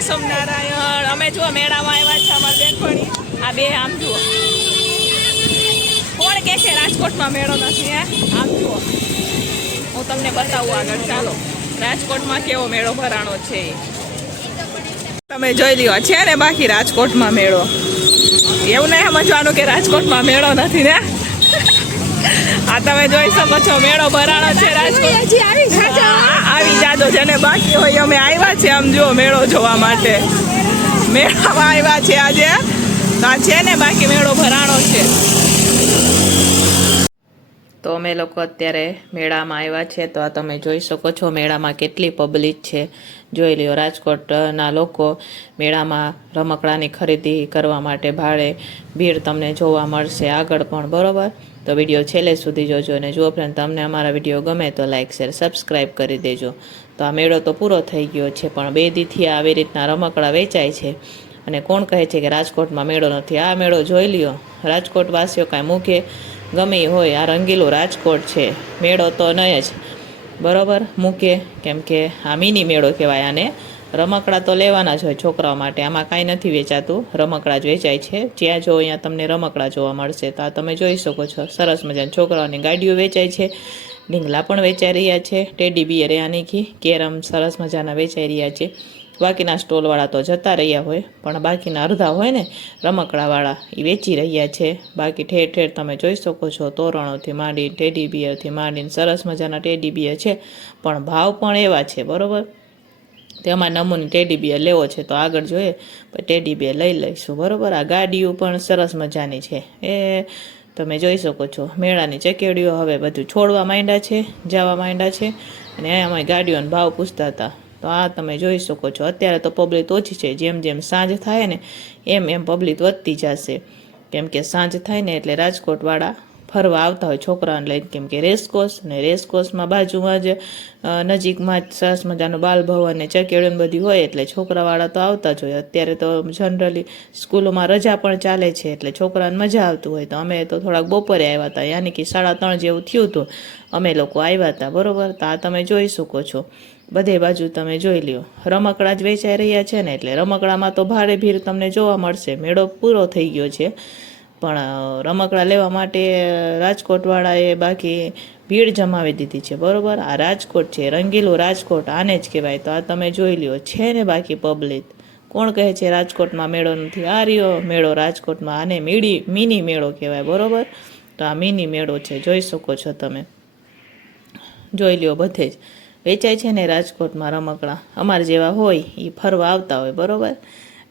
સ્વામિનારાયણ અમે જુઓ મેળામાં આવ્યા છે અમારા બેનપણી. આ બે આમ જુઓ. કોણ કે છે રાજકોટમાં મેળો નથી આમ જુઓ. હું તમને બતાવું આગળ ચાલો. રાજકોટમાં કેવો મેળો ભરાણો છે. તમે જોઈ લ્યો છે ને બાકી રાજકોટમાં મેળો. એવું નહીં સમજવાનું કે રાજકોટમાં મેળો નથી ને? આ તમે જોઈ શકો છો મેળો ભરાણો છે રાજકોટ. હા, આવી જાજો જેને બાકી હોય અમે આવ્યા છે આમ જુઓ મેળો જોવા માટે. મેળામાં આવ્યા છે આજે. આ છે ને બાકી મેળો ભરાણો છે. તો અમે લોકો અત્યારે મેળામાં આવ્યા છે. તો આ તમે જોઈ શકો છો, મેળામાં કેટલી પબ્લિક છે. જોઈ લ્યો, રાજકોટના લોકો મેળામાં રમકડાની ખરીદી કરવા માટે ભાડે ભીડ તમને જોવા મળશે આગળ પણ, બરોબર? તો વીડિયો છેલ્લે સુધી જોજો અને જો ફ્રેન્ડ તમને અમારા વીડિયો ગમે તો લાઇક શેર સબસ્ક્રાઈબ કરી દેજો. તો આ મેળો તો પૂરો થઈ ગયો છે, પણ બે દીથી આવી રીતના રમકડા વેચાય છે. અને કોણ કહે છે કે રાજકોટમાં મેળો નથી? આ મેળો જોઈ લ્યો. રાજકોટવાસીઓ કાંઈ મૂકે ગમે હોય, આ રંગીલું રાજકોટ છે, મેળો તો નહીં જ. બરાબર? મૂકે, કેમ કે આ મિની મેળો કહેવાય આને. રમકડા તો લેવાના જ હોય છોકરાઓ માટે, આમાં કાંઈ નથી વેચાતું. રમકડા જ વેચાય છે. જ્યાં જો અહીંયા તમને રમકડા જોવા મળશે, તો આ તમે જોઈ શકો છો. સરસ મજાની છોકરાઓની ગાડીઓ વેચાય છે. ઢીંગલા પણ વેચાઈ રહ્યા છે. ટેડી બિયર યાની કે, કેરમ સરસ મજાના વેચાઈ રહ્યા છે. બાકીના સ્ટોલવાળા તો જતા રહ્યા હોય, પણ બાકીના અડધા હોય ને રમકડાવાળા એ વેચી રહ્યા છે. બાકી ઠેર ઠેર તમે જોઈ શકો છો, તોરણોથી માંડીને ટેડી બિયરથી માંડીને સરસ મજાના ટેડી બિયર છે. પણ ભાવ પણ એવા છે, બરાબર? તેમાં નમૂની ટેડી બિયર લેવો છે, તો આગળ જોઈએ. ટેડી બિયર લઈ લઈશું, બરોબર? આ ગાડીઓ પણ સરસ મજાની છે. એ તમે જોઈ શકો છો, મેળાની ચકેડીઓ હવે બધું છોડવા માંડ્યા છે, જવા માંડ્યા છે. અને અમે ગાડીઓનો ભાવ પૂછતા હતા. તો આ તમે જોઈ શકો છો. અત્યારે તો પબ્લિક ઓછી છે. જેમ જેમ સાંજ થાય ને એમ એમ પબ્લિક વધતી જશે. કેમ કે સાંજ થાય ને એટલે રાજકોટવાળા ફરવા આવતા હોય છોકરાને લઈને, કેમ કે રેસકોર્સ ને રેસકોર્સમાં બાજુમાં જ નજીકમાં જ સરસ મજાનું બાલભવન ને ચકેડું બધી હોય એટલે છોકરાવાળા તો આવતા જ હોય. અત્યારે તો જનરલી સ્કૂલોમાં રજા પણ ચાલે છે એટલે છોકરાને મજા આવતું હોય. તો અમે તો થોડાક બપોરે આવ્યા હતા. યાની કે સાડા ત્રણ જેવું થયું હતું. અમે લોકો આવ્યા હતા. બરોબર? તો આ તમે જોઈ શકો છો. બધે બાજુ તમે જોઈ લ્યો. રમકડા જ વેચાઈ રહ્યા છે ને એટલે રમકડામાં તો ભારે ભીડ તમને જોવા મળશે. મેળો પૂરો થઈ ગયો છે. પણ રમકડા લેવા માટે રાજકોટવાળાએ બાકી ભીડ જમાવી દીધી છે. બરોબર? આ રાજકોટ છે, રંગીલું રાજકોટ, આને જ કહેવાય. તો આ તમે જોઈ લ્યો. છે ને બાકી પબ્લિક. કોણ કહે છે રાજકોટમાં મેળો નથી? આ રહ્યો મેળો રાજકોટમાં. આને મીડી, મિની મેળો કહેવાય. બરોબર? તો આ મિની મેળો છે. જોઈ શકો છો તમે. જોઈ લ્યો બધે જ. વેચાય છે ને રાજકોટમાં રમકડા. અમારા જેવા હોય એ ફરવા આવતા હોય, બરોબર?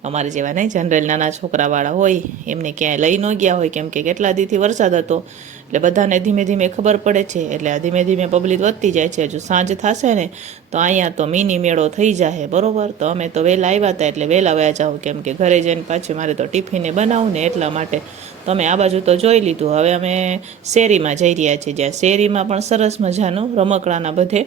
અમારા જેવા નહીં જનરલ નાના છોકરાવાળા હોય, એમને ક્યાંય લઈ ન ગયા હોય, કેમ કે કેટલા દીથી વરસાદ હતો. એટલે બધાને ધીમે ધીમે ખબર પડે છે, એટલે આ ધીમે ધીમે પબ્લિક વધતી જાય છે. હજુ સાંજ થશે ને, તો અહીંયા તો મિની મેળો થઈ જાય બરોબર? તો અમે તો વહેલા આવ્યા હતા, એટલે વહેલા વયા જાઉં કેમ કે ઘરે જઈને પાછું મારે તો ટિફિને બનાવું ને એટલા માટે. તમે આ બાજુ તો જોઈ લીધું. હવે અમે શેરીમાં જઈ રહ્યા છીએ. જ્યાં શેરીમાં પણ સરસ મજાનું રમકડાના બધે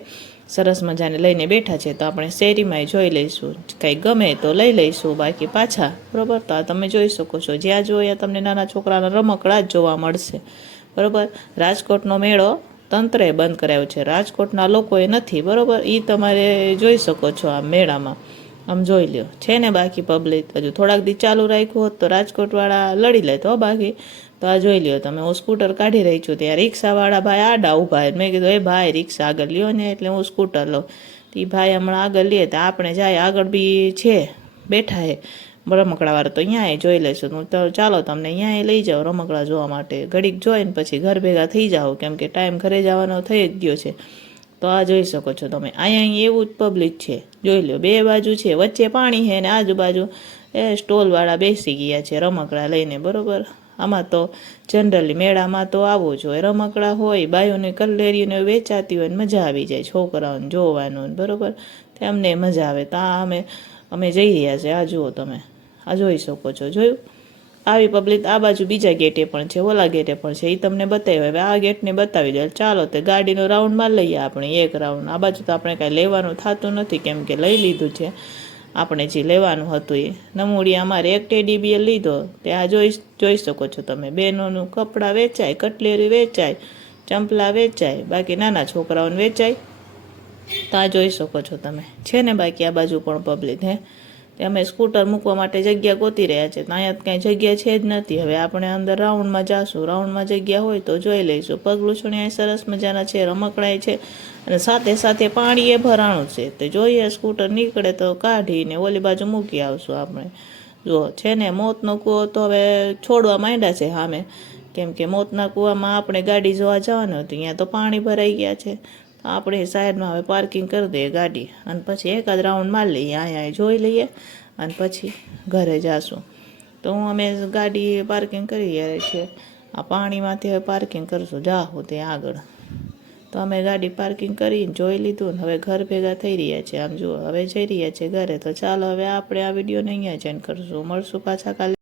સરસ મજાને લઈને બેઠા છે, તો આપણે શેરીમાંય જોઈ લઈશું. કંઈ ગમે તો લઈ લઈશું, બાકી પાછા, બરાબર? તો આ તમે જોઈ શકો છો, જ્યાં જોઈએ તમને નાના છોકરાના રમકડા જ જોવા મળશે. બરાબર? રાજકોટનો મેળો તંત્રએ બંધ કરાયો છે. રાજકોટના લોકોએ નથી, બરાબર? એ તમારે જોઈ શકો છો આ મેળામાં. આમ જોઈ લ્યો. છે ને બાકી પબ્લિક હજુ થોડાક દી ચાલુ રાખ્યું હોત તો રાજકોટવાળા લડી લે તો બાકી. તો આ જોઈ લ્યો, તમે હું સ્કૂટર કાઢી રહી છું ત્યાં. રિક્ષાવાળા ભાઈ આડા ઊભા મેં કીધું, એ ભાઈ, રિક્ષા આગળ લ્યો ને એટલે હું સ્કૂટર લઉં. તો એ ભાઈ હમણાં આગળ લઈએ તો આપણે જાય. આગળ બી છે, બેઠા હે રમકડાવાળા તો અહીંયા જોઈ લઈશું. હું તો ચાલો તમને અહીંયા લઈ જાઓ રમકડા જોવા માટે. ઘડીક જોઈને પછી ઘર ભેગા થઈ જાઓ. કેમ કે ટાઈમ ઘરે જવાનો થઈ જ ગયો છે. તો આ જોઈ શકો છો તમે. અહીંયા એવું જ પબ્લિક છે. જોઈ લો, બે બાજુ છે. વચ્ચે પાણી છે ને આજુબાજુ એ સ્ટોલવાળા બેસી ગયા છે રમકડા લઈને, બરાબર? આમાં તો જનરલી મેળામાં તો આવું જ હોય. રમકડા હોય, બાયોની કલેરીઓને વેચાતી હોય ને મજા આવી જાય. છોકરાઓને જોવાનું બરોબર? તેમને મજા આવે. તો આ અમે અમે જઈ રહ્યા છે. આ જુઓ તમે. આ જોઈ શકો છો. જોયું? આવી પબ્લિક આ બાજુ બીજા ગેટે પણ છે, ઓલા ગેટે પણ છે એ તમને બતાવ્યું. હવે આ ગેટને બતાવી દે. ચાલો તે ગાડીનો રાઉન્ડ માર લઈએ આપણે, એક રાઉન્ડ આ બાજુ તો આપણે કાંઈ લેવાનું થતું નથી, કેમ કે લઈ લીધું છે. આપણે જે લેવાનું હતું એ. નમૂડી અમારે એક ટેડી લીધો. તે આ જોઈ જોઈ શકો છો તમે. બહેનોનું કપડાં વેચાય, કટલેરી વેચાય, ચંપલા વેચાય, બાકી નાના છોકરાઓને વેચાય. તો આ જોઈ શકો છો તમે. છે ને બાકી આ બાજુ પણ પબ્લિક હે? તે અમે સ્કૂટર મૂકવા માટે જગ્યા ગોતી રહ્યા છે. તો અહીંયા કાંઈ જગ્યા છે જ નથી. હવે આપણે અંદર રાઉન્ડમાં જાશું. રાઉન્ડમાં જગ્યા હોય તો જોઈ લઈશું. પગલું છોડી સરસ મજાના છે, રમકડાય છે અને સાથે સાથે પાણી એ ભરાણું છે. તે જોઈએ સ્કૂટર નીકળે તો કાઢીને ઓલી બાજુ મૂકી આવશું આપણે. જો છે ને મોતનો કૂવો તો હવે છોડવા માંડ્યા છે સામે. કેમ કે મોતના કૂવામાં આપણે ગાડી જોવા જવાનું હતું. અહીંયા તો પાણી ભરાઈ ગયા છે. તો આપણે સાઈડમાં હવે પાર્કિંગ કરી દઈએ ગાડી. અને પછી એકાદ રાઉન્ડ મારી લઈએ અહીંયા જોઈ લઈએ અને પછી ઘરે જાશું. તો હું અમે ગાડી પાર્કિંગ કરી છીએ. આ પાણીમાંથી હવે પાર્કિંગ કરશું. જાહું ત્યાં આગળ. તો અમે ગાડી પાર્કિંગ કરીને જોઈ લીધું ને હવે ઘર ભેગા થઈ રહ્યા છે. આમ જુઓ, હવે જઈ રહ્યા છે ઘરે. તો ચાલો હવે આપણે આ વિડીયોને અહીંયા જ end કરશું. મળશું પાછા કાલે.